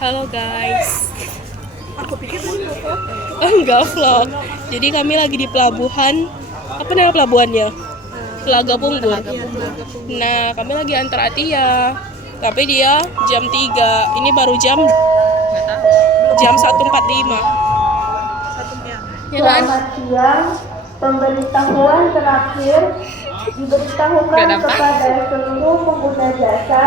Halo guys. Aku pikir tadi mau foto. Enggak vlog. Jadi kami lagi di pelabuhan. Apa nama pelabuhannya? Telaga Punggur. Nah, kami lagi antar Atia. Tapi dia jam 3. Ini baru jam 1.45. Ya kan? Selamat siang. Pemberitahuan terakhir diberitahukan kepada seluruh pengguna jasa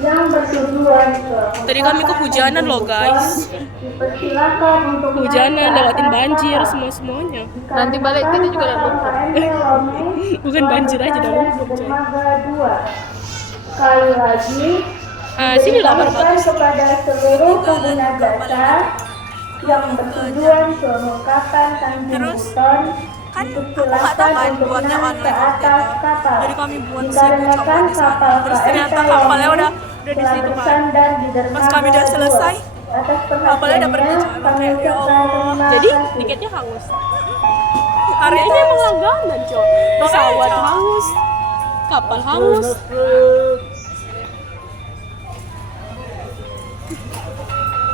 yang bertujuan ke Tadi kami kehujanan loh guys. dipersilakan untuk Hujanan, lewatin banjir, semuanya. Nanti balik kita juga lumpur. Bukan banjir aja, dah lumpur, coy. Dermaga 2. Sekali lagi Sini lah baru diberitahukan bagus. kepada seluruh pengguna jasa yang bertujuan ke Mekapan Tanjung Buton Kan aku nggak tahu kan buatnya online ke waktu atas itu. kapal. Jadi kami buat Dikarenakan di sana. kapal Terus KM ternyata Peloni kapalnya udah di telah situ kan. bersandar di dermaga Pas kami udah 2. selesai, Atas kapalnya udah pergi, coy. kami Makanya, ya ucapkan Allah. terima Jadi kasih. tiketnya hangus. Hari Ini itu emang langganan, coy. Pesawat hangus, kapal hangus.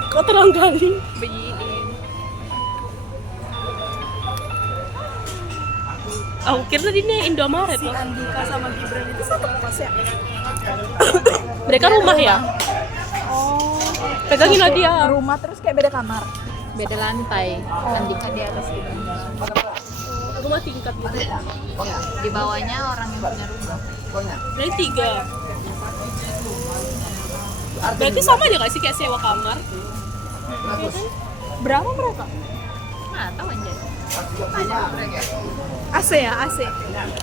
Kok terang kali? Begini. Aku kira tadi ini Indomaret si loh. Andika sama Gibran itu satu kelas ya. Mereka rumah ya? Oh. Pegangin lah dia. Rumah terus kayak beda kamar. Beda lantai, Andika di atas gitu. Rumah tingkat gitu. Ya, di bawahnya orang yang punya rumah. Berarti 3. Berarti sama aja gak sih kayak sewa kamar? Bagus. Berapa mereka? Nah, tahu aja. AC ya, AC.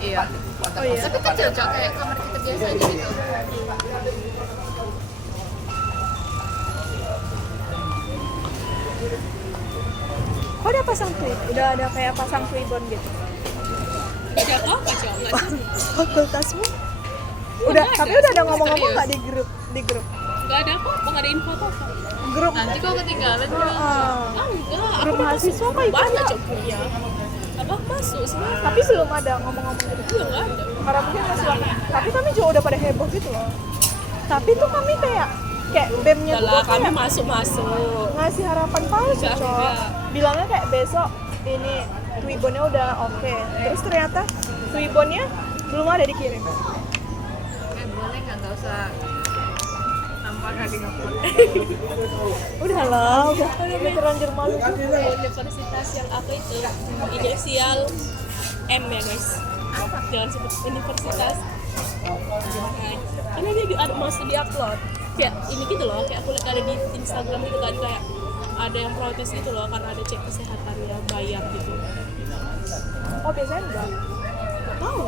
Iya. Oh iya. Tapi kecil, Cok, kayak kamar kita biasa aja gitu. Kok udah pasang tweet? Udah ada kayak pasang tweetbon gitu. Gak ada apa-apa, Cok. Nggak sih. Fakultasmu? Udah, tapi udah ada ngomong-ngomong nggak di grup? Di grup. Nggak ada apa-apa, nggak ada info apa-apa. Grup. Nanti kok ketinggalan juga. Enggak, aku Grup udah mahasiswa masuk. mah ikut Banyak, nggak? Cok, kuliah. Apa masuk semua? Tapi belum ada ngomong-ngomong gitu. Iya, nggak ada. Karena mungkin masih lama. Tapi kami juga udah pada heboh gitu loh. Tapi tuh kami kayak BEM-nya tuh Udah lah, kayak kami masuk-masuk. ngasih harapan palsu, Enggak, Cok. enggak. Bilangnya kayak besok ini tweetbonnya udah oke. Terus ternyata tweetbonnya belum ada dikirim. Boleh nggak usah nampak di ngepot. Udah lah, udah terlanjur malu juga. Universitas yang aku itu inisial M ya guys. Jangan sebut universitas. Karena dia ada masih di-upload. Kayak ini gitu loh, kayak aku lihat ada di Instagram gitu kan, kayak ada yang protes gitu loh karena ada cek kesehatannya bayar gitu. Oh biasanya enggak. Nggak tahu.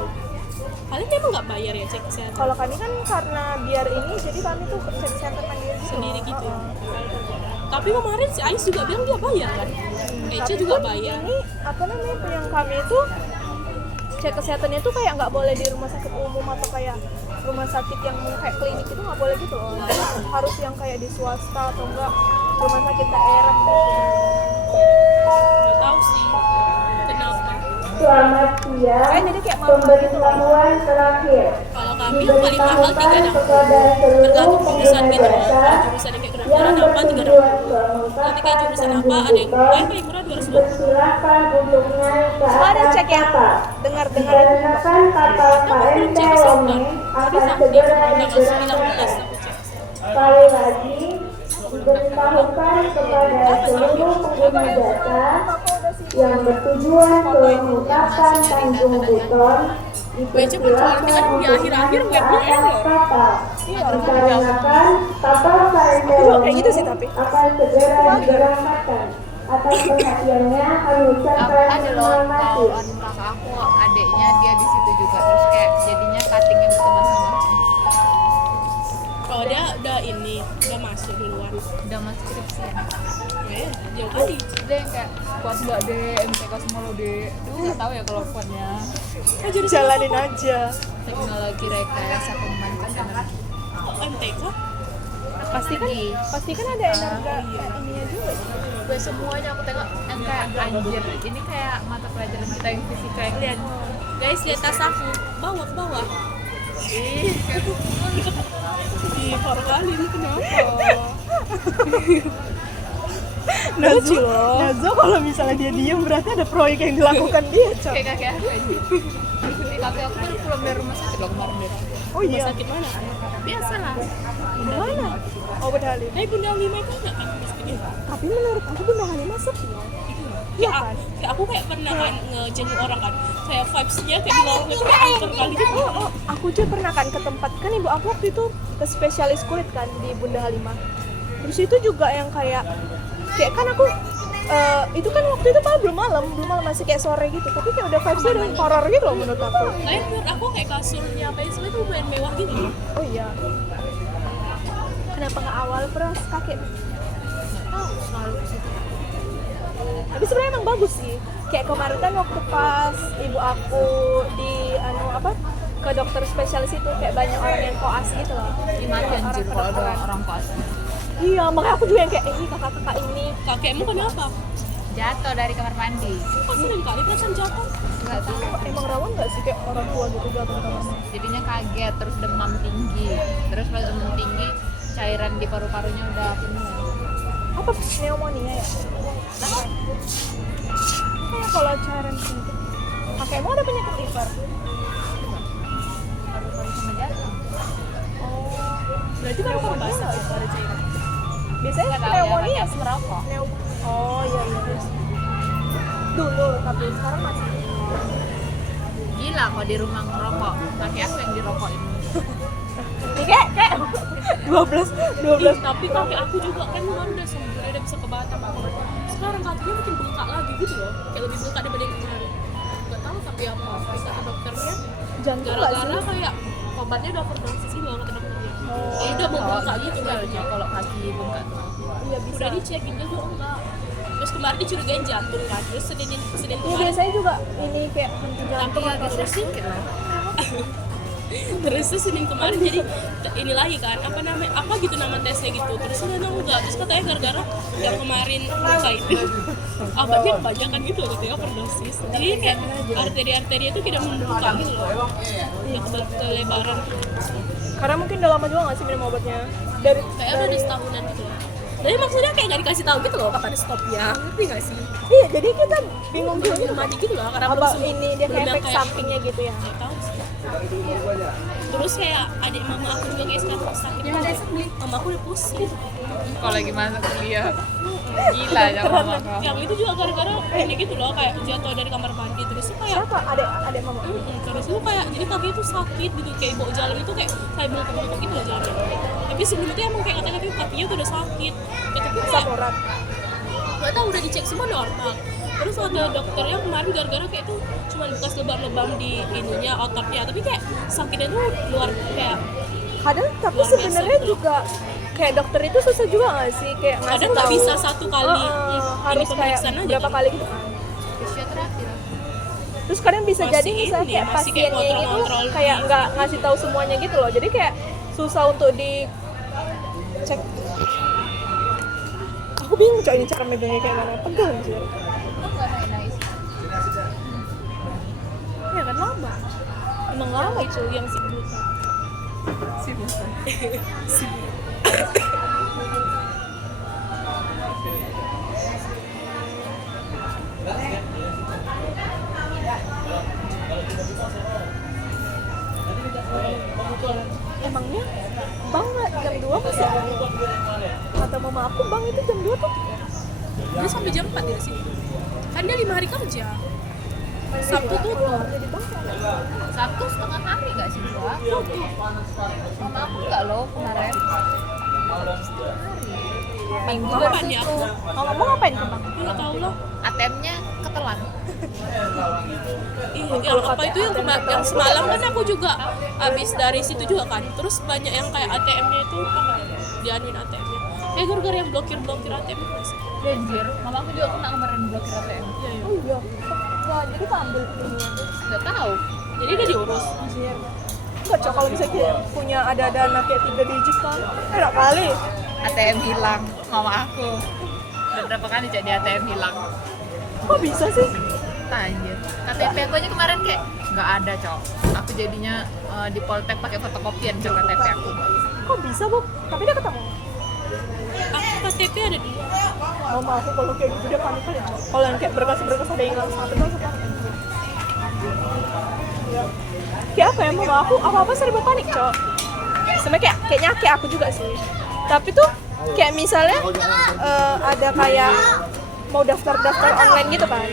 Kalian emang nggak bayar ya cek kesehatan Kalau kami kan karena biar ini, jadi kami tuh cek center mandiri sendiri gitu? Tapi kemarin si Ais juga bilang dia bayar kan? Ece juga bayar. Ini apa namanya yang kami itu cek kesehatannya tuh kayak nggak boleh di rumah sakit umum atau kayak rumah sakit yang kayak klinik itu nggak boleh gitu loh. Harus yang kayak di swasta atau enggak rumah sakit daerah gitu. Nggak tahu sih kenapa. Selamat siang. Jadi kayak mahal gitu loh. Pemberitahuan terakhir Kalau kami yang paling mahal 3 diberitahukan dangkal. kepada seluruh Tergantung jurusan pengguna gitu loh. jasa Kalau jurusannya kayak kedokteran yang apa 3 bertujuan dangkal. ke Nanti kayak Mekapan jurusan Tanjung apa ada yang Buton paling murah 220. dipersilakan untuk naik ke Oh, ada atas cek yang kapal. dengar-dengar itu juga. Dikarenakan kapal KM Cek Peloni Tapi akan sampai segera tanggal 19 diberangkatkan. aku cek. Sekali lagi diberitahukan kepada seluruh pengguna jasa yang bertujuan ke Mekapan Tanjung Buton dipersilakan Kan di untuk akhir-akhir naik ke webnya atas error. kapal. Dikarenakan kapal KM juga Peloni kayak gitu sih, tapi. akan segera diberangkatkan. Atas perhatiannya kami ucapkan Ada loh, terima kasih. kalau kakak aku adeknya dia di situ juga, terus kayak jadinya cuttingnya berteman sama aku. Kalau dia udah ini, udah masuk duluan. Udah mas skripsian. Ya, jauh kali. Dia yang kayak kuat nggak deh, MTK semua lo deh. Duh nggak tahu ya kalau kuatnya. Jadi Jalanin aja. Teknologi rekayasa pemantauan energi. MTK? Pasti kan ada energi ininya juga. Gue semuanya aku tengok yang kayak anjir. Ini kayak mata pelajaran kita yang fisika yang Lihat. Guys, lihat tas aku. Bawa ke bawah. Ih, parah kali ini kenapa? Nazo kalau misalnya dia diem berarti ada proyek yang dilakukan dia, Cok. Kayak kakek aku aja. Ini kakek aku baru pulang dari rumah sakit loh kemarin deh. Oh iya. Sakit mana? Biasa lah. Mana? Oh, Bunda Halim. Bunda Halimah itu enggak kan miskin. Tapi menurut aku Bunda Halimah sepi ya. Iya kan? Kayak aku kayak pernah kan ngejenguk orang kan, kayak vibes-nya kayak di lorong itu kayak angker kali gitu. Aku juga pernah kan ke tempat, kan ibu aku waktu itu ke spesialis kulit kan di Bunda Halimah. Terus itu juga yang kayak kan aku itu kan waktu itu malah belum malam masih kayak sore gitu, tapi kayak udah vibes-nya udah horor gitu loh menurut aku. Tapi menurut aku kayak kasurnya PSW itu lumayan mewah gitu. Oh iya. Kenapa nggak awal pros kakek? Oh, selalu ke situ. Tapi sebenarnya emang bagus sih. Kayak kemarin kan waktu pas ibu aku di ke dokter spesialis itu kayak banyak orang yang koas gitu loh. Gimana anjir kalau ada orang koas? Iya, makanya aku juga yang kayak kakak-kakak ini. Kakekmu kenapa? Jatuh dari kamar mandi. Kok sering kali perasaan jatuh? Enggak tahu. Emang rawan nggak sih kayak orang tua gitu jatuh kamar mandi? Jadinya kaget, terus demam tinggi. Terus pas demam tinggi, cairan di paru-parunya udah penuh. Apa pneumonia ya? Kayak kalau cairan tinggi. Kakekmu ada penyakit liver? Paru-paru sama jatuh. Oh, Berarti kan kamu basah itu ada cairan. biasanya Nggak tahu ya, pneumonia kakek aku merokok. Oh iya. Dulu, tapi sekarang masih. Gila kalau di rumah ngerokok. Kakek aku yang dirokokin. Nih kayak 12. Tapi kakek aku juga kan kemarin udah sembuh, dia udah bisa ke Batam. Sekarang kakinya makin bengkak lagi gitu loh, kayak lebih bengkak daripada yang kemarin. Gak tahu tapi apa, bisa ke dokternya Jantung nggak sih? gara-gara kayak obatnya udah overdosis gitu loh kata dokternya. Udah mau bengkak gitu kakinya. Kalau kaki bengkak. Iya bisa. Udah dicekin juga enggak. Terus kemarin dicurigain jantung kan, terus Senin Iya kemarin biasanya juga ini kayak henti jantung tapi atau terus sih terus tuh Senin kemarin jadi ini lagi kan apa gitu nama tesnya gitu, terus udah enggak, terus katanya gara-gara yang kemarin luka itu obatnya kebanyakan gitu loh katanya overdosis, jadi kayak arteri itu tidak membuka gitu loh, ya kelebaran. karena mungkin udah lama juga nggak sih minum obatnya dari Kayak udah di setahunan gitu loh. Tapi maksudnya kayak nggak dikasih tahu gitu loh kapan stopnya, ngerti nggak sih? iya jadi kita bingung juga Belum mati gitu loh karena apa belum ini dia belum kayak yang efek sampingnya gitu ya. nggak tahu sih. Terus kayak adik mama aku juga kayak sekarang sakit. Mama aku udah pusing. Kalau lagi masuk kuliah. Gila ya mama kau. Yang itu juga gara-gara ini gitu loh, kayak jatuh dari kamar mandi, terus tuh kayak Siapa? Adek mama. terus itu kayak jadi kaki itu sakit gitu, kayak bawa jalan itu kayak bengkak gitu loh jalan. Tapi sebelum itu emang kayak katanya kakinya tuh udah sakit. Ya, tapi kayak Asam urat. nggak tahu udah dicek semua normal. Terus ada dokternya kemarin gara-gara kayak itu cuma bekas lebam-lebam di ininya ototnya, tapi kayak sakitnya tuh luar kayak Kadang tapi Luar biasa sebenarnya gitu loh. juga kayak dokter itu susah juga nggak sih kayak ngasih kadang nggak tahu. bisa satu kali ini harus kayak pemeriksaan aja berapa kan. kali gitu kan. Fisioterapi lah. Terus kadang bisa Masih jadi misalnya ini, kayak masih kayak pasiennya itu kontrol-kontrol kayak gitu. nggak ngasih tahu semuanya gitu loh. Jadi kayak susah untuk dicek. Aku bingung coy ini cara megangnya kayak mana. Pegang sih. Kok nggak naik-naik? Ya kan lama. Emang lama Itu yang si Blue. Emangnya bang jam 2 masih kata mama aku bang itu jam 2 tuh Dia sampai jam 4 ya sih. Kan dia 5 hari kerja. Sabtu tutup. jadi bang Sabtu setengah hari nggak sih gua? Sama aku nggak loh kemarin. Minggu baru Kapan ya? tutup. mau ngapain ke bang? Nggak tahu lah. ATM-nya ketelan. Iya, yang apa itu yang semalam kan aku juga habis dari situ juga kan. Terus banyak yang kayak ATM-nya itu dianuin ATM-nya. Kayak gara-gara yang blokir ATM itu sih. Anjir, mama aku juga kena kemarin blokir ATM. Iya, iya. Oh iya wah jadi keambil ini Nggak tahu. Jadi udah diurus. anjir enggak cok kalau misalnya kita punya ada dana kayak 3 digit kan enak kali ATM hilang, mama aku. Udah berapa kali jadi ATM hilang. kok bisa sih? Anjir. KTP aku aja kemarin kayak nggak ada, Cok. Aku jadinya di Poltek pakai fotokopian Cok KTP aku. Kok bisa bu? Tapi dia ketemu Aku KTP KTP ada di Mama aku kalau kayak gitu dia panik kali. Kalau yang kayak berkas-berkas ada yang hilang satu tuh aku panik. Ya. Kayak apa ya mama aku apa-apa serba panik, Cok. Sebenarnya kayaknya kayak aku juga sih. Tapi tuh kayak misalnya ada kayak mau daftar-daftar online gitu kan.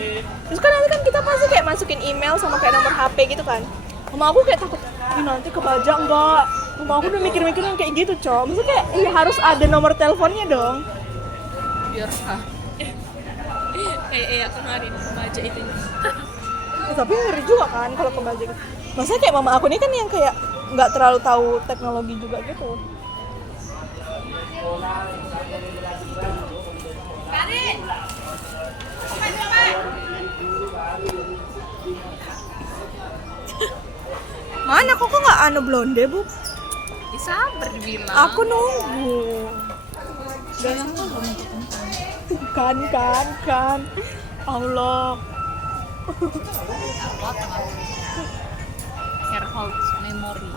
Terus kan nanti kan kita pasti kayak masukin email sama kayak nomor HP gitu kan. Mama aku kayak takut, "Ih, nanti kebaca enggak?" Mama aku udah mikir-mikir yang kayak gitu, Cok. Maksudnya kayak iya harus ada nomor teleponnya dong. Biar sah. kayak kemarin baca itu. Tapi ngeri juga kan kalau kebaca gitu. Maksudnya kayak mama aku ini kan yang kayak nggak terlalu tahu teknologi juga gitu. Mana kok nggak anu blonde bu? Sabar dibilang. Aku nunggu. Kan. Allah. Sharehouse memory.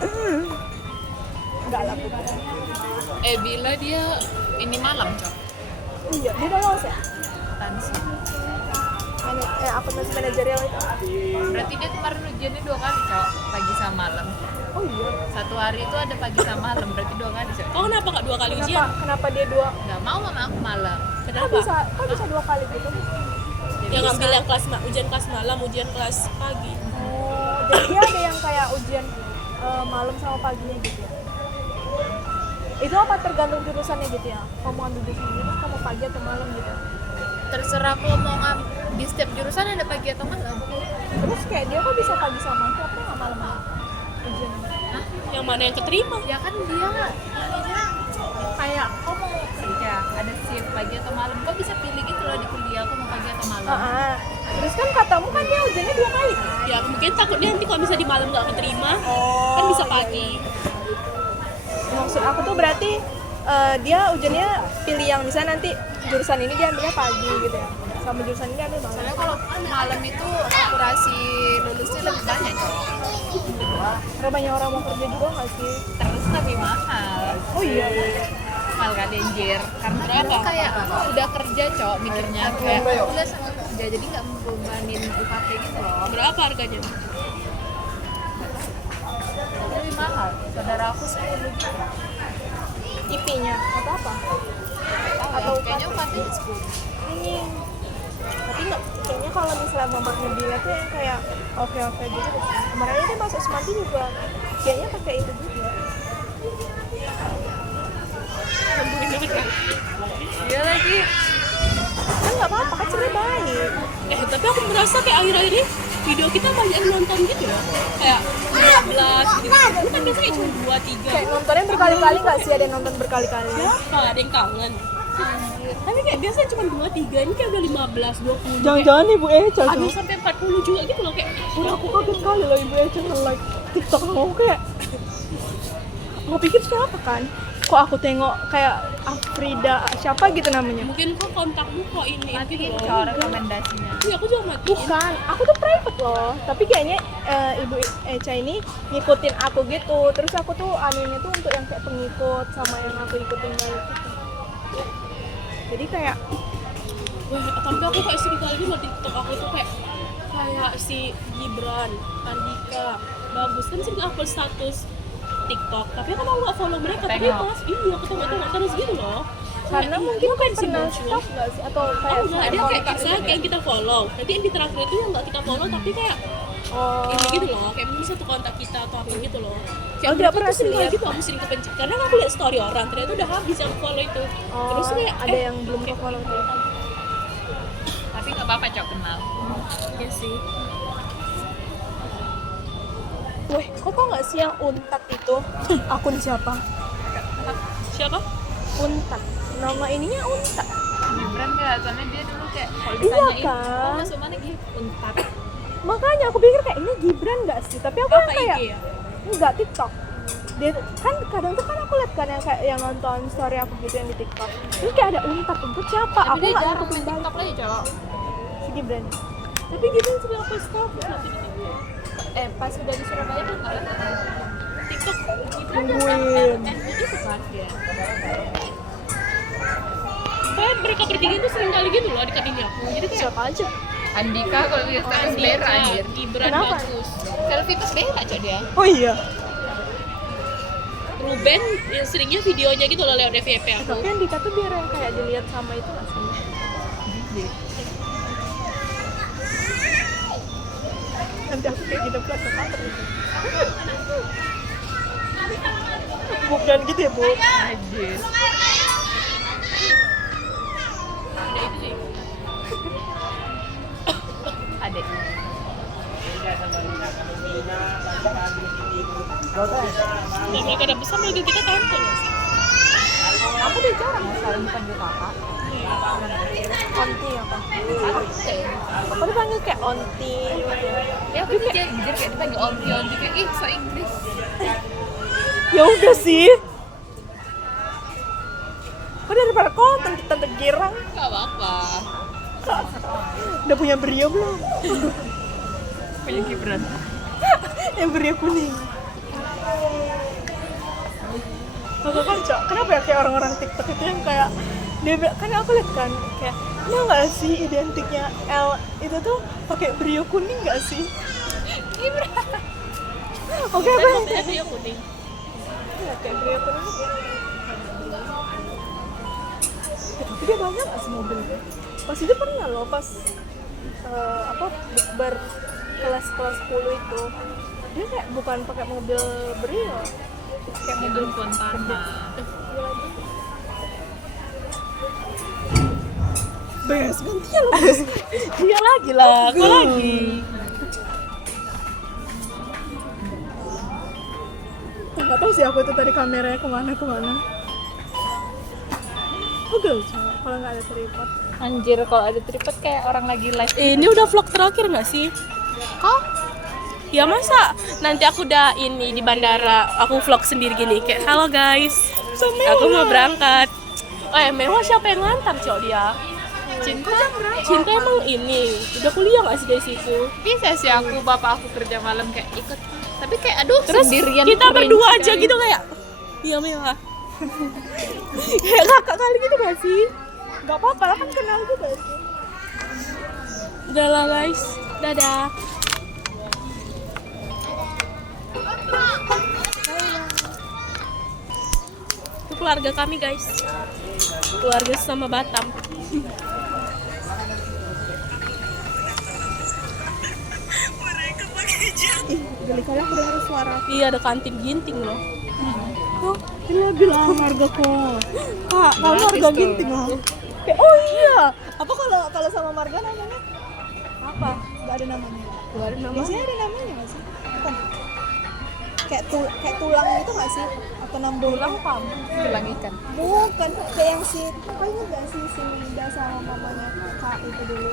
Enggak lah. Bila dia ini malam, Cok. Iya, dia udah lolos ya? Tansi. Apa manajerial itu? Berarti dia kemarin ujiannya 2 kali, Cok. Pagi sama malam. Oh iya. 1 hari itu ada pagi sama malam, berarti 2 kali, Cok. Oh kenapa nggak 2 kali ujian? Kenapa dia 2? Nggak mau mama aku malam. Kok bisa 2 kali gitu? Yang ngambil yang ujian kelas malam, ujian kelas pagi. Oh, jadi dia ada yang kayak ujian malam sama paginya gitu ya? Itu apa tergantung jurusannya gitu ya? Kamu ambil jurusan ini, kamu pagi atau malam gitu? Terserah aku mau di setiap jurusan ada pagi atau malam. Terus kayak dia kok bisa pagi sama aku, apa nggak malam ujian? Hah? Yang mana yang keterima? Ya kan dia kayak kok mau kerja ada shift pagi atau malam, kok bisa pilih gitu loh di kuliah aku mau pagi atau malam. Terus kan katamu kan dia ujiannya 2 kali kan? Ya mungkin takutnya nanti kalau bisa di malam nggak keterima, kan bisa pagi. Maksud aku tuh berarti dia ujiannya pilih yang misalnya nanti jurusan ini dia ambilnya pagi gitu ya, sama jurusan ini ambil malam. Soalnya kalau malam itu akurasi lulusnya lebih banyak, Cok. Karena banyak orang mau kerja juga nggak sih? Terus lebih mahal. Oh iya. Mahal kan anjir. Karena berapa? Kayak udah kerja, Cok, mikirnya kayak udah sama kerja jadi nggak membebanin UKT gitu loh. Berapa harganya? Lebih mahal. Saudara aku 10 gitu. IP-nya atau apa? Atau kayaknya UKT-nya 10. Ini. Tapi nggak, kayaknya kalau misalnya mamanya bilang tuh yang kayak oke gitu. Kemarin dia masuk Semanti juga, kayaknya pakai itu juga. Iya lagi. Kan nggak apa-apa, kan sebenarnya baik. Tapi aku merasa kayak akhir-akhir ini video kita banyak yang nonton gitu ya. Kayak 15 gitu. Itu kan biasanya cuma 2, 3. Kayak nontonnya berkali-kali nggak sih? Ada yang nonton berkali-kali? Siapa? Ada yang kangen. Tapi kayak biasanya cuma 2, 3. Ini kayak udah 15, 20. Jangan-jangan Ibu Eca Ada yang sampai 40 juga gitu loh kayak. aku kaget kali loh Ibu Eca nge-like TikTok aku kayak. Aku pikir siapa kan? Kok aku tengok kayak Afrida siapa gitu namanya? Mungkin kok kontakmu kok ini Nanti gitu ini loh. rekomendasinya. Iya, aku juga matiin. Bukan, aku tuh private loh. Tapi kayaknya Ibu Eca ini ngikutin aku gitu. Terus aku tuh anunya tuh untuk yang kayak pengikut sama yang aku ikutin balik gitu. Jadi kayak Wah, tapi aku kayak sering kali ini TikTok aku tuh kayak si Gibran, Andika, bagus kan sering upload status TikTok. Tapi kan aku nggak follow mereka. Tapi Tengok. pas aku tengok terus gitu loh. karena mungkin kan pernah stop nggak sih atau kayak Oh enggak, dia kayak kontak misalnya kayak kita follow. Nanti yang di terakhir itu yang nggak kita follow tapi kayak ini gitu loh, kayak mungkin satu kontak kita atau apa gitu loh. Kayak tidak pernah sering lihat. gitu, aku sering kepencet karena aku lihat story orang ternyata udah habis yang follow itu. Terus kayak ada yang belum ke follow tuh. Tapi nggak apa-apa, Cok, kenal. ya sih. Weh, kok tau nggak sih yang Untat itu akun siapa? Siapa? Untat. Nama ininya Untat. Gibran nggak? Soalnya dia dulu kayak kalau Iya ditanyain, kan? "Kau masuk mana gitu?" Unpad. Makanya aku pikir kayak ini Gibran nggak sih? Tapi aku Apa yang kayak IG ya? enggak TikTok. Dia kan kadang tuh kan aku lihat kan yang kayak yang nonton story aku gitu yang di TikTok. Terus kayak ada Untat, Untat siapa? Tapi Aku dia nggak jarang ngikutin main balik. TikTok lagi, Cok. Si Gibran. Tapi Gibran sering upload status nanti di TikTok. Pas udah di Surabaya kan nggak ada TikTok Gibran Nungguin. itu kan dia. mereka bertiga itu sering kali gitu loh deketin aku. Jadi kayak Siapa aja? Andika kalau dia status Bera anjir. Gibran Kenapa? bagus. Selfie pas Bera cok dia. Oh iya. Ruben yang seringnya videonya gitu loh lewat FYP aku. Tapi Andika tuh biar yang kayak dilihat sama itu nggak sih? Nanti aku kayak gini pula ke kantor gitu. Bukan gitu ya, Bu? Anjir. Nah itu sih. Adek. Kalau mereka udah besar manggil kita tante nggak sih? Aku udah jarang sekarang dipanggil kakak. Onti apa? Aku dipanggil kayak onti gitu. Ya aku tuh anjir kayak dipanggil onti kayak ih so Inggris. Ya udah sih. Kok daripada kok tante girang Gak apa-apa. udah punya brio belum? Punya Gibran. Yang brio kuning. Aku kan Cok, kenapa ya kayak orang-orang TikTok itu yang kayak dia kan aku lihat kan kayak ya nggak sih identiknya L itu tuh pakai brio kuning nggak sih? Oke apa yang Tante dia kuning. ya, kayak brio kuning? Tapi dia banyak nggak sih mobilnya? Pas itu pernah loh pas apa bukber kelas 10 itu dia kayak bukan pakai mobil brio kayak mobil Fontana. Bes, gantian loh. Dia lagi lah, aku lagi. Nggak tahu sih aku tuh tadi kameranya kemana. Pegel Cok, kalau nggak ada tripod. Anjir kalau ada tripod kayak orang lagi live. Ini udah vlog terakhir nggak sih? Kok? Ya masa nanti aku udah ini di bandara aku vlog sendiri gini kayak halo guys, aku mau berangkat. Mewah siapa yang ngantar Cok dia? Cinta emang ini udah kuliah nggak sih dari situ? Bisa sih aku bapak aku kerja malam kayak ikut. Tapi kayak aduh Terus sendirian kita cringe berdua aja sekali. gitu kayak iya Mewah. Kayak kakak kali gitu gak sih? Nggak apa-apa, kan kenal juga sih. Udah lah guys, dadah. Itu keluarga kami guys, keluarga sama Batam. Geli kali aku dengar suara. Iya ada kantin ginting loh. Kok dia bilang harga kok. Kak, kamu Gratis harga tuh. ginting loh. Kayak oh iya. Apa kalau sama Marga namanya? Apa? Nggak ada namanya. Gak ada nama. Biasanya ada namanya nggak sih? Apa? Kayak tulang gitu nggak sih? Atau nambulang pam? Bilang ikan. Bukan, kayak yang si apa ingat nggak sih si Linda sama mamanya Kak itu dulu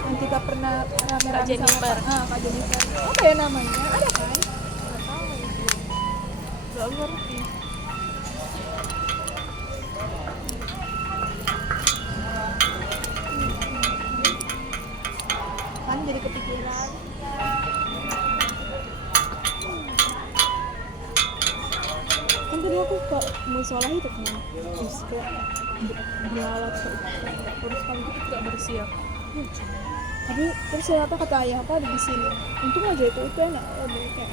yang kita pernah rame-rame Kak Jennifer. sama Kak Jennifer. Apa ya namanya? Ada kan? Nggak tahu. Gak ngerti. Kan jadi kepikiran. Kan tadi aku ke musola itu kan, terus kayak beralat Urus kami itu tidak bersih ya. tapi terus ternyata kata ayah apa ada di sini. Untung aja itu enak, ada kayak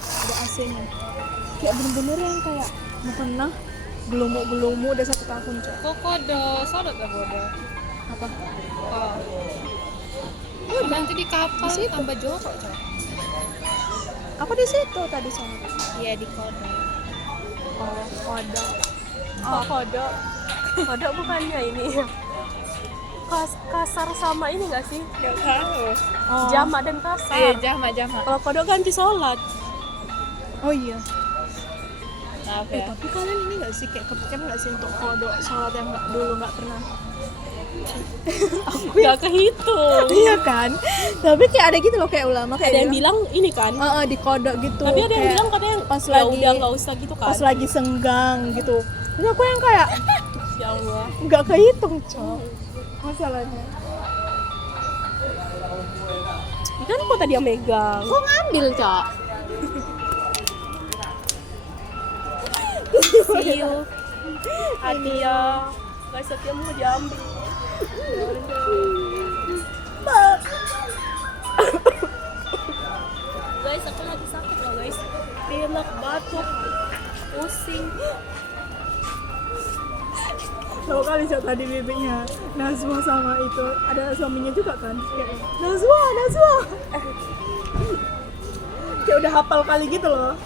ada AC-nya. Kayak bener-bener yang kayak mau pernah gelumu udah 1 tahun Cok. Kokodo, sodok gak bodoh. Apa? Oh. Nanti di kapal tambah jorok cok. Aku di situ tadi sama. Iya di kodo. Oh, kodok. Oh kodok. Kodok bukannya ini. Kasar sama ini gak sih? Gak tahu. Oh. Jamak dan kasar. Iya jama. Kalau kodok ganti sholat. Oh iya. Maaf ya. Tapi kalian ini nggak sih kayak kepikiran nggak sih untuk kodok sholat yang dulu nggak pernah? Gak kehitung. Iya kan? Tapi kayak ada gitu loh kayak ulama kayak Ada yang bilang ini kan. di kodok gitu. Tapi ada yang kayak bilang katanya pas ya lagi udah nggak usah gitu kan. pas lagi senggang gitu. Ini aku yang kayak Ya Allah. nggak kehitung Cok. Masalahnya. Kan kok tadi yang megang. Kok ngambil cok? See you. Adia. guys, Setia mau diambil. Guys, aku lagi sakit loh guys, pilek, batuk, pusing. Tahu kali Cok tadi bebeknya Nazwa sama itu ada suaminya juga kan? Kayak, Nazwa. Kayak udah hafal kali gitu loh.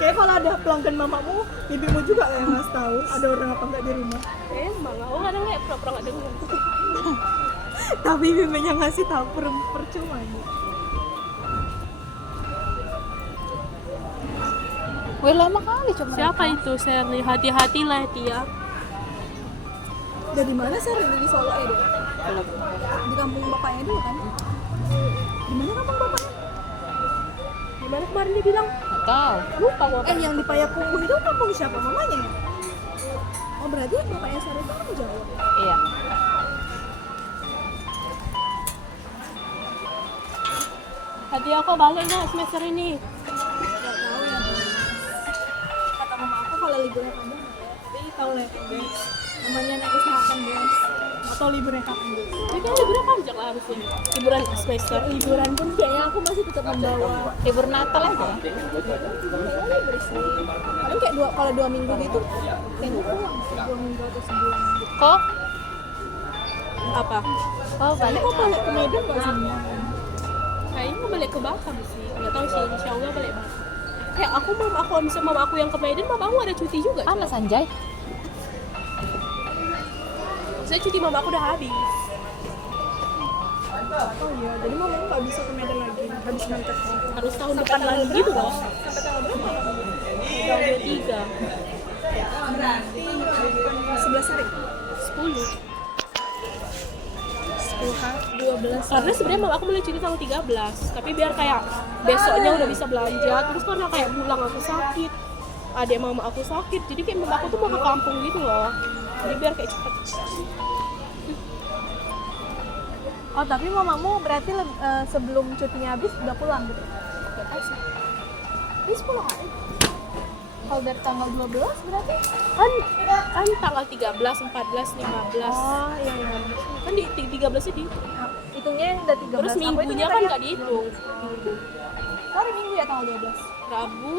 Kayak kalau ada pelanggan mamamu, ibumu juga yang ngasih tahu ada orang apa enggak di rumah. Emang aku kadang kayak pura-pura nggak dengar. Tapi bebeknya ngasih tahu percuma gitu. Wih, lama kali cuma. Siapa itu Sherly? Hati-hatilah Tia. Dari mana sih di Solo ya? Di kampung bapaknya dulu kan? Di mana kampung bapaknya? Gimana kemarin dia bilang? Nggak tahu. Lupa gua. Yang di Payakumbuh itu kampung siapa mamanya ya? Oh berarti bapaknya Sarah itu orang Jawa. Iya. Hati aku balik nggak semester ini? Gak tahu ya. Kata mama aku kalau liburnya panjang nggak ya. Tapi tahu lah guys. Namanya anak usahakan guys. Atau liburnya kapan guys? Jadi kan liburnya panjang lah harusnya. Liburan semester. Liburan pun kayaknya aku masih tetap membawa. Libur Natal aja. Kayaknya libur sih. Paling kayak kalau 2 minggu gitu. Kayaknya pulang sih 2 minggu atau sebulan. Gitu. Kok? Apa? Oh, balik. Kok balik ke Medan nggak sih? Kayaknya mau balik ke Batam sih. Nggak tahu sih. Insya Allah balik Batam. Kayak aku misalnya mama aku yang ke Medan, mama aku ada cuti juga. Mana Sanjay? Saya cuti mama aku udah habis. Oh iya, jadi mama nggak bisa ke Medan lagi. Habis nanti. Harus tahun depan lagi gitu loh. Sampai tanggal berapa? Tanggal 23, 11 hari. 10. 12. Karena sebenarnya mama aku mulai cuti tanggal 13, tapi biar kayak besoknya udah bisa belanja. Terus karena kayak pulang aku sakit, adik mama aku sakit, jadi kayak mama aku tuh mau ke kampung gitu loh. Jadi biar kayak cepet. Oh tapi mamamu berarti sebelum cutinya habis udah pulang gitu? Gak tahu sih. Habis pulang hari? Kalau dari tanggal 12 berarti? Kan tanggal 13, 14, 15. Oh iya. Kan di 13 sih dihitung. Hitungnya yang udah 13. Terus minggunya kan nggak dihitung. Hari Minggu ya tanggal 12? Rabu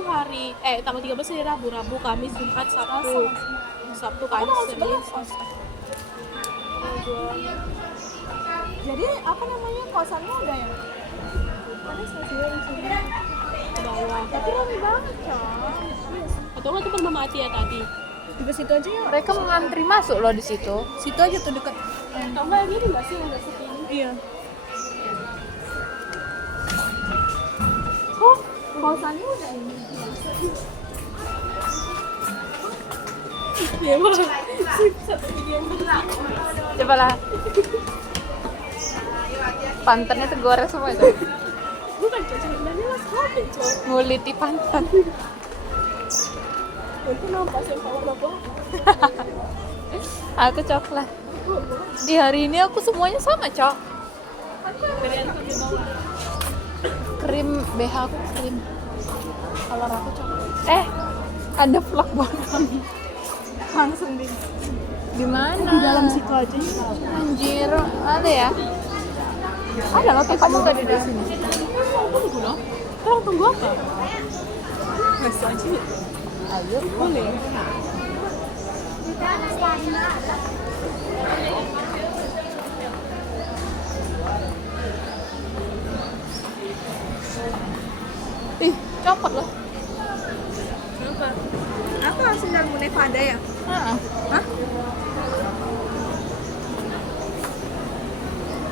tanggal 13 hari Rabu, Kamis, Jumat, Sabtu. Sabtu, Kamis, Senin, Selasa. Jadi apa namanya kosannya udah ya? Ada stasiun sini. Ke bawah. Tapi rame banget Cok. Atau nggak tempat mama Atia tadi? Juga situ aja ya. Mereka mengantri masuk loh di situ. Situ aja tuh deket. Atau nggak yang ini nggak sih yang nggak sepi ini? Iya. Oh, kosannya udah ini. Iya mah. Satu video yang benar. Coba lah. Pantannya tergores semua itu. Bukan Cok, sebenarnya lah sampai Cok. Nguliti pantan. Itu nampak sih kalau warna gua. Aku coklat. Di hari ini aku semuanya sama, Cok. Pilihan aku di bawah. Krim BH aku krim. Color aku coklat. Ada vlog bonang. Langsung Di mana? di dalam situ aja. Anjir, ada ya? Ada loh, kamu tadi di sini. Tunggu loh. Orang tunggu apa? Masih aja. Ayo, Boleh. Ih, copot loh. Kenapa? Aku langsung dari Nevada ya? Heeh. Hah?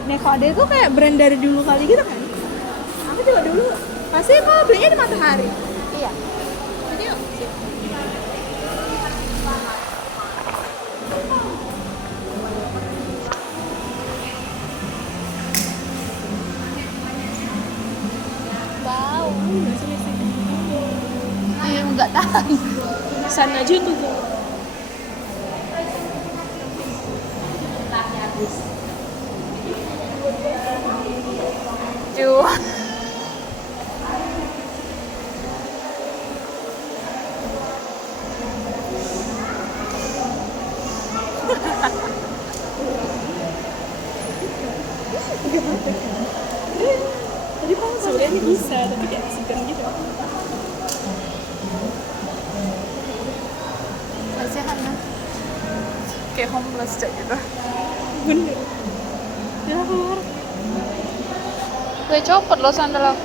Nevada itu kayak brand dari dulu kali gitu kan? Aku juga dulu pasti mau belinya di Matahari. Iya. Jadi yuk. Bau. Iya, enggak tahu. Sana aja tuh. Cuy. Jadi sebenarnya bisa tapi kayak segan gitu. Nggak sehat kan? Kayak homeless cak gitu. Bener ya keluar. Gue copot loh sandal aku.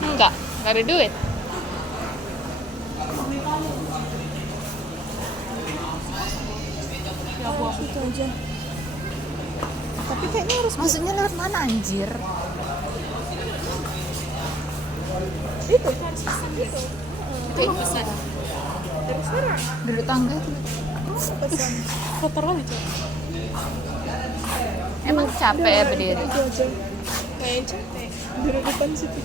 Enggak ada duit. itu aja. Tapi kayaknya harus Maksudnya lewat mana anjir? itu harus pesan gitu. Kayak pesan Dari sana duduk tangga itu. pesan. Kotor kali Cok. Emang capek ya berdiri? Itu aja. Main capek. Duduk depan situ.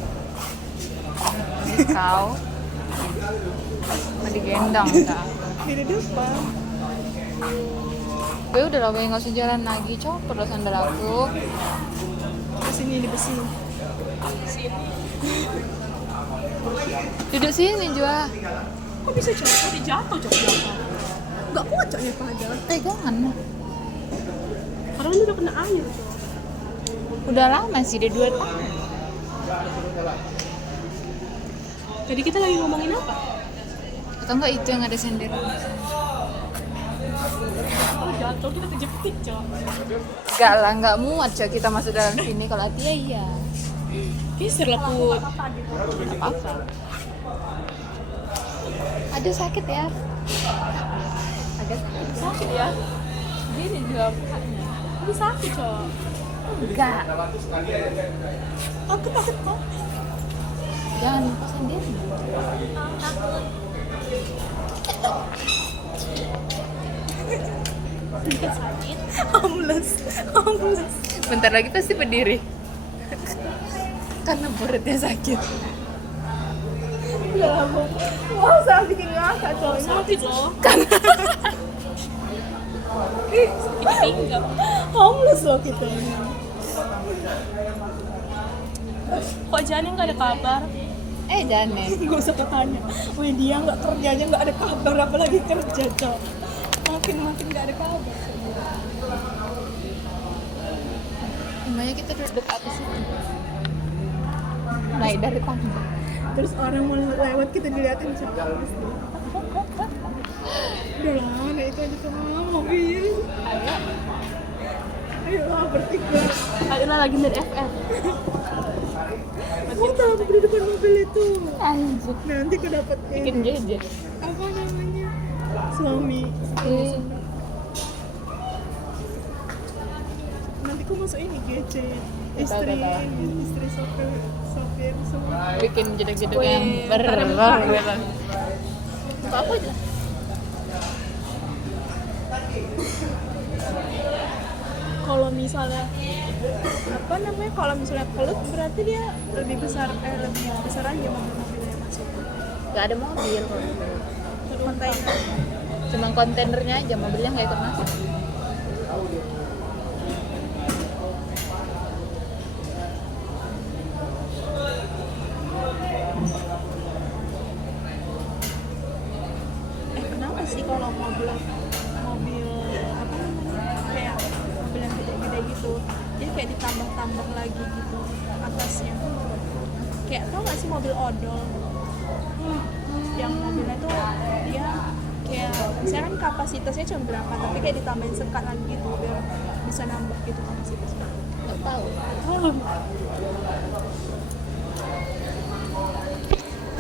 Kau mau digendong kak? Di depan. Gue udah lama nggak usah jalan lagi, copot loh sandal aku. Kesini di besi. Duduk sini Jua. Kok bisa jatuh? Tadi jatuh Cok jatuh. Nggak kuat coknya padahal. Pegangan. Padahal ini udah kena air Cok. Udah lama sih, udah 2 tahun. Tadi kita lagi ngomongin apa? Atau enggak itu yang ada sender? Oh jatuh kita kejepit Cok. Enggak lah, enggak muat Cok kita masuk dalam sini. Kalau Atia iya. Geser lah Put. Apa? Aduh sakit ya. Agak sakit. Sakit ya? Gini juga bukanya. Ini sakit Cok. Enggak. Aku takut kok. Jangan lupa sendiri. Sakit. Homeless. Bentar lagi pasti berdiri. Karena perutnya sakit. Udah lama. Wah, saya bikin ngakak coy. Sakit loh. Ih, Ini pinggang. homeless loh kita ini. Kok Jani nggak ada kabar? Janet. Gak usah ketanya. Wih, dia nggak kerja aja nggak ada kabar, apalagi kerja coy. Makin nggak ada kabar. Namanya kita duduk atas sini. Naik dari tangga. Terus orang mau lewat kita diliatin coy. Udah lah, nah itu aja sama mobil. Ayolah bertiga. Ayolah lagi main FF. Aku tahu di depan mobil itu. Anjir. Nanti aku dapet Bikin jeje. apa namanya? Suami. Nanti aku masuk ini GC. Istri sopir semua. Bikin jeduk-jeduk yang Wih, berbang. Buka apa aja? Kalau misalnya apa namanya? Kalau misalnya pelut berarti dia lebih besar aja mobil-mobilnya masuk. Gak ada mobil. Kontainer. Cuma kontainernya aja, mobilnya nggak ikut masuk. Kenapa sih kalau mobil apa namanya? Kayak mobil yang gede-gede gitu, dia kayak ditambah-tambah lagi gitu atasnya. Kayak tau gak sih mobil odol? Yang mobilnya tuh dia kayak misalnya kan kapasitasnya cuma berapa, tapi kayak ditambahin sekat lagi gitu biar bisa nambah gitu kapasitasnya. Nggak tahu.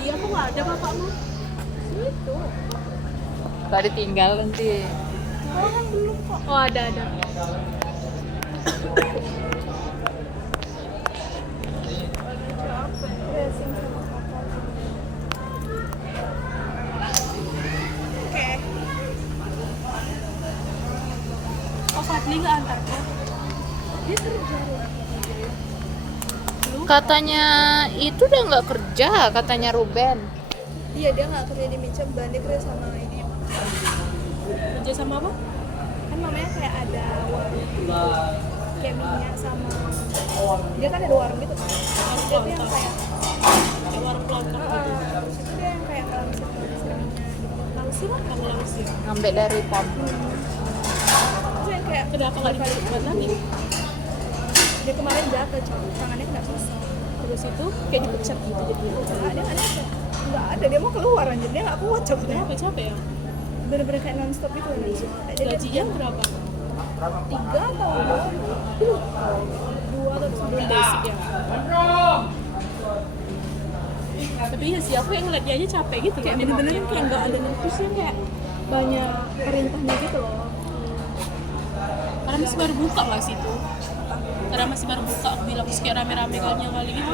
Iya, kok nggak ada bapakmu? Itu. Gak ditinggal nanti. Orang belum kok. Oh ada. Racing sama kapal. Oke. Oh Fadli nggak antar kok. Dia kerja. Katanya itu udah nggak kerja, katanya Ruben. Iya, dia nggak kerja di Micemban, dia kerja sama ini. Kerja sama apa? Kan namanya kayak ada warung. kayak minyak sama dia kan ada warung gitu kan. Terus dia tuh yang kayak Kayak warung kelontong gitu. terus itu dia yang kayak ngelangsir minyak gitu. Langsir lah Kamu langsir. Ngambil dari pom. terus yang kayak Kenapa nggak dibuat lagi? dia kemarin jatuh tangannya kena pisau terus itu kayak dipecat gitu jadi nggak ada dia mau keluar anjir dia nggak kuat coba Kenapa capek ya? bener-bener kayak non-stop itu kayak dia Gajinya berapa? 3 atau 2 atau 3 Belum basic ya. Tapi ya sih aku yang ngeliat dia aja capek gitu kayak kan. bener-bener kayak nggak ada notisnya kayak banyak perintahnya gitu loh. Karena masih baru buka nggak sih itu? Karena masih baru buka, aku bilang terus kayak rame-rame kali gitu.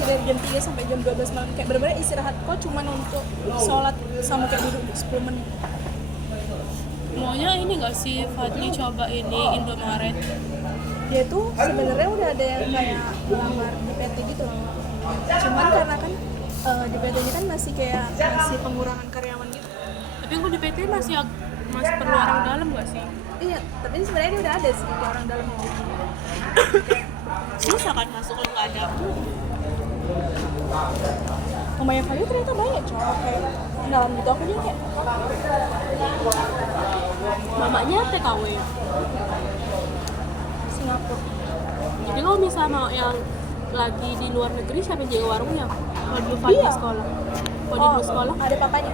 Dari jam 3 sampai jam 12 malam kayak bener-bener istirahat kok cuma untuk sholat sama kayak duduk 10 menit. Maunya ini nggak sih Fadli coba ini Indomaret? Dia tuh sebenarnya udah ada yang kayak melamar di PT gitu loh. Cuman karena kan di PT-nya kan masih kayak masih pengurangan karyawan gitu. Tapi aku di PT masih perlu orang dalam nggak sih? Iya, tapi sebenarnya dia udah ada sih kayak orang dalam yang Susah kan masuk kalau nggak ada. lumayan kali ternyata banyak cowok kayak dalam gitu aku juga kayak Mamanya TKW. Singapura. Jadi kalau misalnya mau yang lagi di luar negeri siapa yang jaga warungnya? Kalau dulu Fadli Iya. sekolah. Kalau di dulu sekolah? Ada papanya.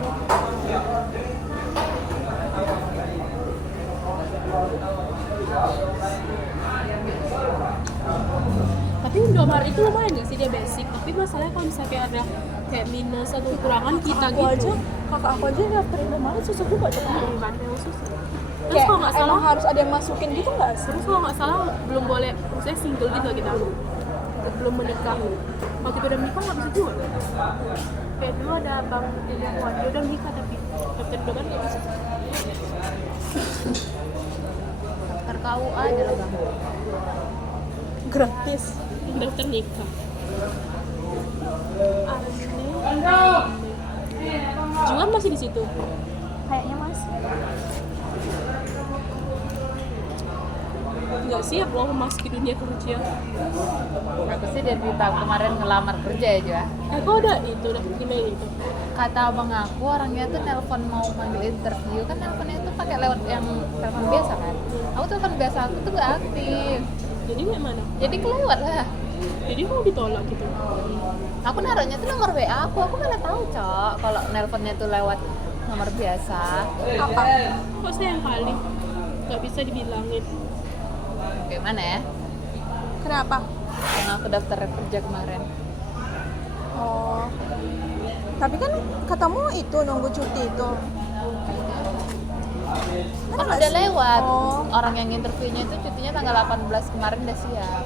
Tapi Indomaret itu lumayan nggak sih dia basic? Tapi masalahnya kalau misalnya kayak ada kayak minus atau kekurangan kita Aku gitu. aja, kakak aku aja daftar Indomaret susah juga coba. Gimana yang susah? Terus Kayak kalau nggak salah, emang harus ada yang masukin gitu nggak sih? terus kalau nggak salah belum boleh, maksudnya single gitu kita belum menikah. Kalau kita udah menikah nggak bisa juga. Kayak dulu ada bang yang kuat, dia udah menikah tapi daftar Indomaret nggak bisa. Daftar KUA aja lah bang. Gratis. Daftar nikah. Juan masih di situ. Kayaknya masih. Nggak siap loh memasuki dunia kerja. Aku sih dari tahu kemarin ngelamar kerja ya juga. Kok udah itu udah email itu. Kata abang aku orangnya tuh nelpon mau manggil interview kan nelponnya tuh pakai lewat yang telepon biasa kan. Aku telepon biasa aku tuh gak aktif. Jadi gimana? Jadi kelewat lah. Jadi mau ditolak gitu. Aku naruhnya tuh nomor WA aku mana tahu cok kalau nelponnya tuh lewat nomor biasa. Apa? Kok sayang kali? Nggak bisa dibilangin. Gimana ya? Kenapa? Yang aku daftar kerja kemarin. Oh. Tapi kan katamu itu nunggu cuti itu. Kan udah lewat. Oh. Orang yang interviewnya itu cutinya tanggal 18 kemarin udah siap.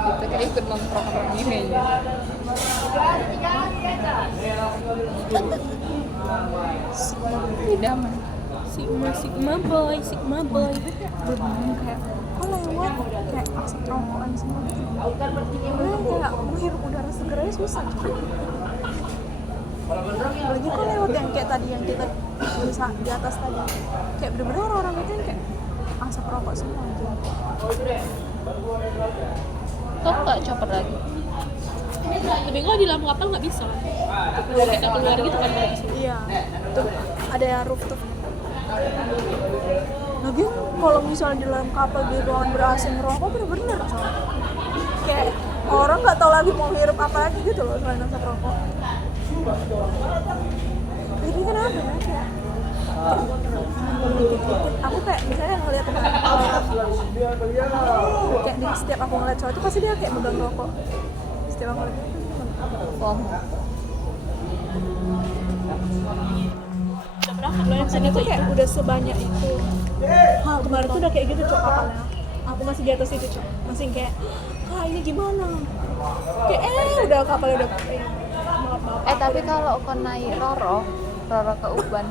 Kita kayak ikut nongkrong ini aja. Tidak man. Sigma boy. Bener kayak kok lewat kayak asap rokokan semua gitu. Bener kayak menghirup udara segar aja susah. Apalagi kok lewat yang kayak tadi yang kita bisa di atas tadi. Kayak bener-bener orang-orang itu yang kayak asap rokok semua aja. Kok nggak chopper lagi? Tapi kalau di dalam kapal nggak bisa. Kalau kita keluar gitu kan nggak bisa. Iya, tuh ada rooftop. Lagian kalau misalnya di dalam kapal di ruangan ber-AC ngerokok bener-bener coy. Kayak orang nggak tahu lagi mau hirup apa lagi gitu loh selain asap rokok. Jadi kenapa ya kayak aku kayak misalnya ngeliat teman kayak di setiap aku ngeliat cowok itu pasti dia kayak megang rokok. Setiap aku ngeliat FOMO. Udah berapa lo yang maksudnya tuh kayak udah sebanyak itu. Kemarin tuh udah kayak gitu cok kapalnya. Aku masih di atas itu cok. Masih kayak, ini gimana? Kayak udah kapalnya udah maaf. Tapi kalau kau naik Roro ke Uban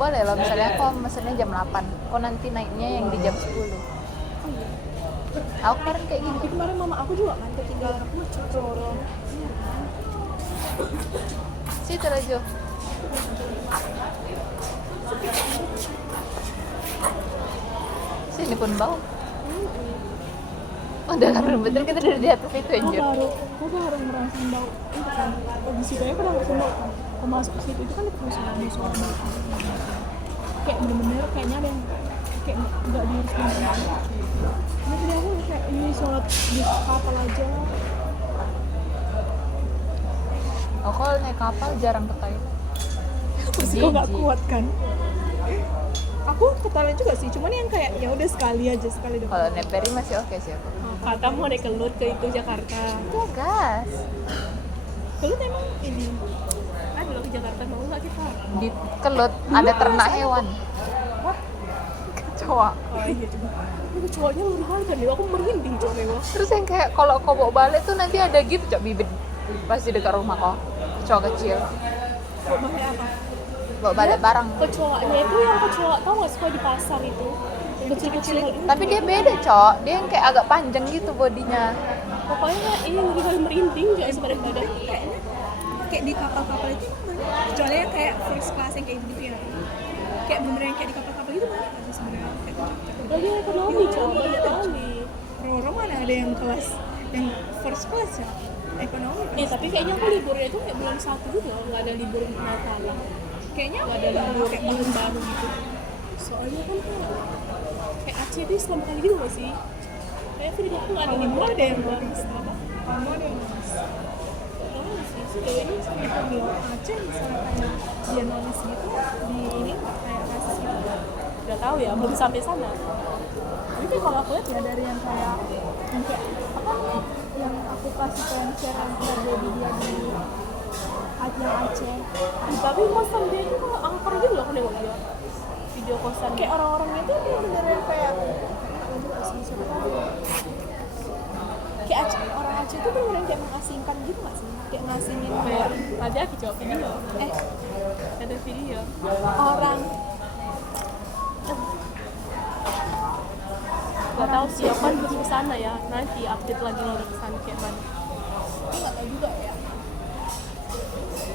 boleh loh misalnya kau mesennya jam 8 kau nanti naiknya yang di jam 10. Aku kemarin kayak gitu. Tapi kemarin mama aku juga kan ketinggalan Roro. Situ aja. Sini pun bau. Udah kan betul kita dari di atas itu anjir. Aku baru ngerasain bau itu kan. Di situ ya pernah ngerasain bau kan. Aku masuk ke situ itu kan itu musola bau. Kayak bener-bener kayaknya ada yang kayak nggak diurus banget. Ini tadi aku kayak ini sholat di kapal aja. Aku kalau naik kapal jarang ke toilet. Terus gue nggak kuat kan. Aku ke toilet juga sih, cuman yang kayak ya udah sekali doang. Kalau naik ferry masih oke sih aku. Kata mau naik Kelut ke itu Jakarta. Itu gas. Kelut emang ini Aduh lo ke Jakarta mau nggak kita? Di Kelut ada ternak hewan. Kecoa. Oh iya juga. Ini cowoknya luar biasa nih, aku merinding cowoknya gua. Terus yang kayak kalau kau bawa balik tuh nanti ada gitu cok bibit pas di dekat rumah kau. Kecoa kecil. kok pakai apa? Bawa balik barang. Kecoanya itu yang kecoa tau nggak suka di pasar itu? Kecil-kecil itu. Tapi dia beda cok. Dia yang kayak agak panjang gitu bodinya. Pokoknya ini lebih kali merinding juga sebenarnya badan. Kayaknya kayak di kapal-kapal itu kecuali yang kayak first class yang kayak gitu ya. Kayak bener-bener yang kayak di kapal-kapal itu banyak aja sebenarnya. Kayak cocok. Lagi ekonomi coba banyak kali. Roro mana ada yang kelas yang first class ya? Ekonomi kan? Tapi kayaknya aku liburnya itu kayak bulan 1 gitu loh, nggak ada libur Natalan. Kayaknya Nggak ada libur kayak bulan baru gitu. Soalnya kan kayak Aceh itu Islam kali gitu nggak sih? Kayak Frida aku nggak ada kamu libur. ada yang bagus apa? Kamu ada yang bagus. Soalnya sih, kayaknya Itu bilang Aceh misalnya kayak dia nulis gitu di ini nggak kayak rasis gitu. nggak tahu ya, belum sampai sana. Tapi kalau aku lihat ya dari yang kayak apa nih yang aku kasih ke yang share yang terjadi dia di Aceh. Tapi kosan dia itu angker gitu loh, aku nengok dia. Video kosan Kayak orang-orangnya tuh bener-bener yang kayak kayak Aceh, orang Aceh tuh bener-bener kayak mengasingkan gitu nggak sih? Kayak ngasingin kayak ada aku coba video. eh Ada video. orang Gak tahu sih, aku kan belum kesana ya. Nanti update lagi kalau udah kesana kayak mana. ini nggak tahu juga ya.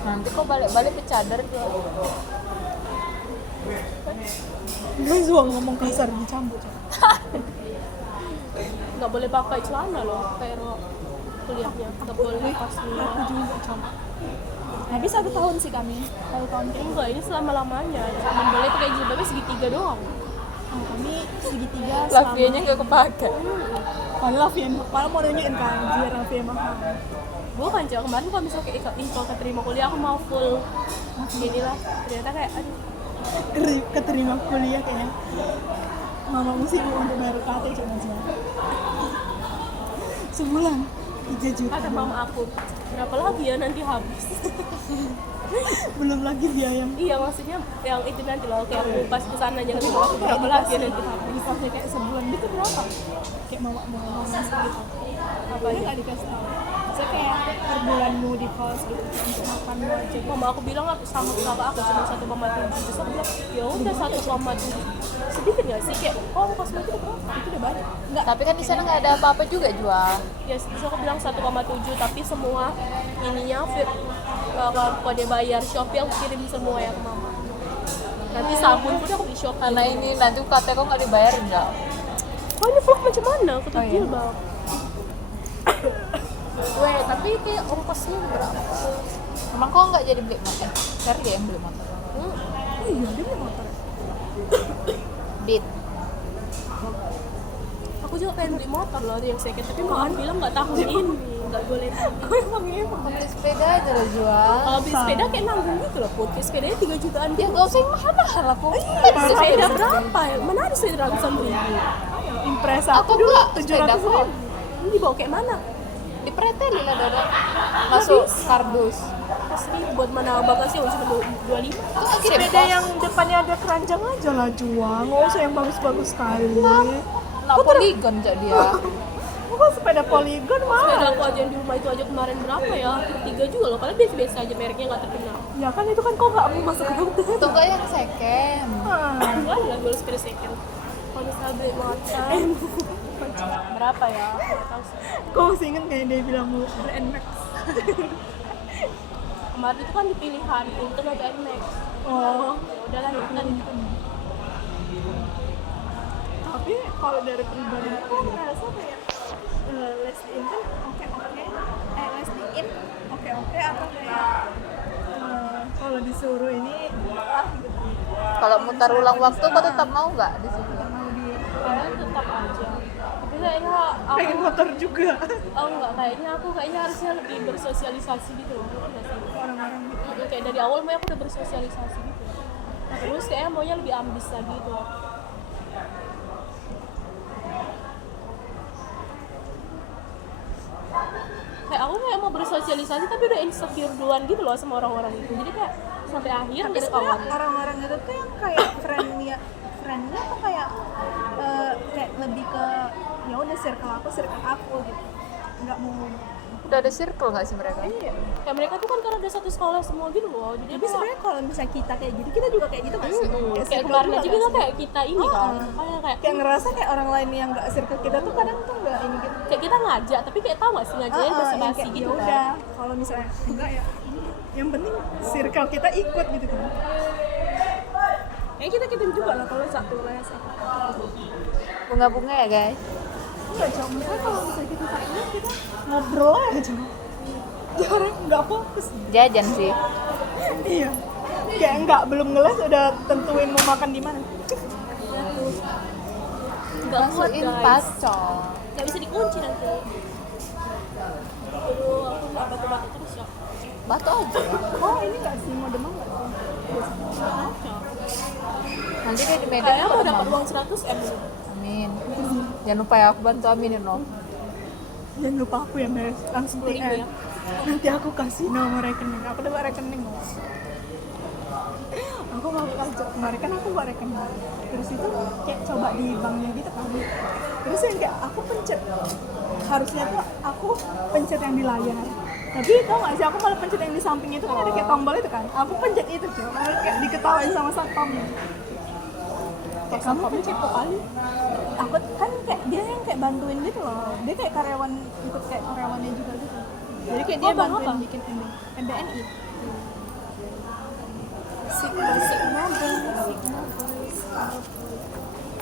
Nanti kok balik-balik ke cadar jual. Gue juga ngomong kasar dicambuk. Nggak boleh pakai celana loh, kayak kuliahnya. Nggak boleh pas Aku nih. juga cambuk. Tapi 1 tahun sih kami, 1 tahun kayak Enggak, ini selama-lamanya. Cuma boleh pakai jilbabnya segitiga doang. kami segitiga Lavianya nggak kepake. Padahal Lavien, padahal mau nanyain kan biar Lavien mahal. Bukan cok, kemarin kalau misalnya kayak kalau keterima kuliah aku mau full inilah. Ternyata kayak aduh, Keterima kuliah kayaknya mamamu sibuk untuk bayar UKT cuma sebulan 3 juta. kata mama aku, berapa lagi ya nanti habis. Belum lagi biaya Iya maksudnya yang itu nanti loh, kayak aku pas kesana jangan sama aku berapa lagi ya nanti habis. dikasih kayak sebulan gitu berapa? Kayak mama mau ngomong gitu. Apa ya nggak dikasih tahu? Saya kayak per bulanmu di kos gitu untuk makanmu aja. Mama aku bilang aku sama kakak aku cuma 1,7. Terus aku bilang ya udah 1,7. Sedikit nggak sih kayak oh kosnya itu berapa? Itu udah banyak. Nggak. Tapi kan di sana nggak ada apa-apa juga jual. Ya terus aku bilang 1,7 tapi semua ininya kalau dia bayar Shopee aku kirim semua ya ke mama. Nanti sabun pun aku beli Shopee. Karena ini nanti UKT kok nggak dibayar enggak? Oh ini vlog macam mana? Aku tuh Oh, iya. bang. Weh tapi kayak ongkosnya berapa? Emang kok nggak jadi beli motor? Cari dia yang beli motor. Iya dia punya motor. Dit. Aku juga pengen beli motor loh yang second tapi mama bilang nggak tahun ini nggak boleh. Beli sepeda aja lah jual. Kalau beli sepeda kayak nanggung gitu loh putih sepedanya 3 jutaan Ya nggak usah yang mahal-mahal aku. sepeda berapa ya? Mana ada sepeda ratusan ribu? Impresa Aku enggak 700 sepeda kok. ribu. Ini dibawa kayak mana? Dipretelin lah Dodo. Masuk kardus. Asli buat mana bagasi yang cuma 25. Itu nggak kirim Sepeda kos. yang depannya ada keranjang aja lah jual, nggak usah yang bagus-bagus sekali. Nah, poligon cak dia. Kok sepeda poligon mah? Sepeda aku aja yang di rumah itu aja kemarin berapa ya? 3 juga loh, padahal biasa-biasa aja mereknya nggak terkenal. Ya kan itu kan kok nggak mau masuk ke dalam. Tunggu yang second. Ah, Enggak lah jual sepeda second. Kalau misalnya beli matcha. Berapa ya? Nggak tahu sih. Kok masih inget kayak dia bilang mau beli Nmax? Kemarin itu kan di pilihan Hilton atau Nmax. Oh, Ya udahlah Hilton. tapi kalau dari pribadi aku ngerasa kayak les di in kan les di in oke atau kayak kalau disuruh ini gitu. Kalau mutar ulang waktu kok tetap mau nggak di sini? Mau di Kayaknya tetap aja. Tapi kayaknya aku pengen motor juga enggak, kayaknya harusnya lebih bersosialisasi gitu loh. Ngerti nggak sih? orang-orang gitu. Kayak dari awal maunya aku udah bersosialisasi gitu. Nah, terus kayaknya maunya lebih ambis lagi gitu. Kayak aku kayak mau bersosialisasi tapi udah insecure duluan gitu loh sama orang-orang itu. Jadi kayak sampai akhir Tapi nggak ada sebenarnya kawan. orang-orang itu tuh yang kayak friendly atau kayak kayak lebih ke ya udah circle aku gitu, nggak mau. Udah ada circle nggak sih mereka? Iya. Kayak mereka tuh kan karena udah satu sekolah semua gitu loh. Jadi Tapi sebenarnya kalau misalnya kita kayak gitu, kita juga kayak gitu kan sih? kayak circle kemarin juga aja nggak kita sih? kayak kita ini kan. Kayak ngerasa kayak orang lain yang nggak circle kita tuh kadang tuh nggak ini gitu. kayak kita ngajak tapi kayak tahu gak sih ngajakin Yang basa-basi kayak, gitu ya kan. udah, kalau misalnya enggak ya, yang penting circle kita ikut gitu kan. Kita juga lah kalau satu les apa. Bunga-bunga ya guys. Enggak cuma misalnya kalau misalnya kita satu les kita ngobrol aja cuma. Jarang nggak fokus. Jajan sih. Iya. Kayak enggak belum ngeles udah tentuin mau makan di mana. Nggak kuat Masukin guys, pacol. nggak bisa dikunci nanti. Aduh, aku nggak batu-batu terus ya. Batu aja. Oh ini nggak sih mau demam nggak? Nanti dia di Medan Kayaknya kok mau demam. dapat uang 100 M dulu. Amin. Jangan lupa ya aku bantu aminin loh. Jangan lupa aku ya Mes, langsung 10.000 DM. ya. Nanti aku kasih nomor rekening. Aku udah buat rekening loh. Aku mau kasih kemarin kan aku buat rekening. Terus itu kayak coba di banknya gitu kan. Terus yang kayak aku pencet. Harusnya tuh aku pencet yang di layar. Tapi tau gak sih aku malah pencet yang di samping itu kan ada kayak tombol itu kan. Aku pencet itu tuh, kayak diketawain sama satpamnya. Kayak kamu pencet kok kali. Aku kan kayak dia yang kayak bantuin gitu loh. Dia kayak karyawan ikut kayak karyawannya juga gitu. Jadi kayak dia Bang, bantuin apa? bikin MBNI. Sigma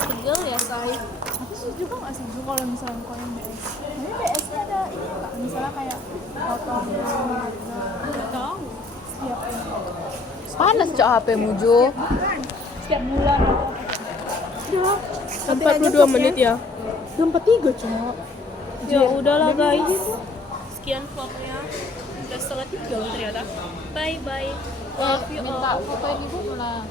Tinggal ya say. Aku sih juga nggak setuju kalau misalnya bukan MBS. Tapi BS nya ada ini nggak? Misalnya kayak potong Nggak tahu. setiap Panas cok HP Muju. setiap bulan atau apa? Udah. 42 menit ya. Udah 43 cuma. Ya udahlah guys. Sekian vlognya. Udah 2:30 loh ternyata. Bye bye. Love you all. Minta fotoin ibu lah.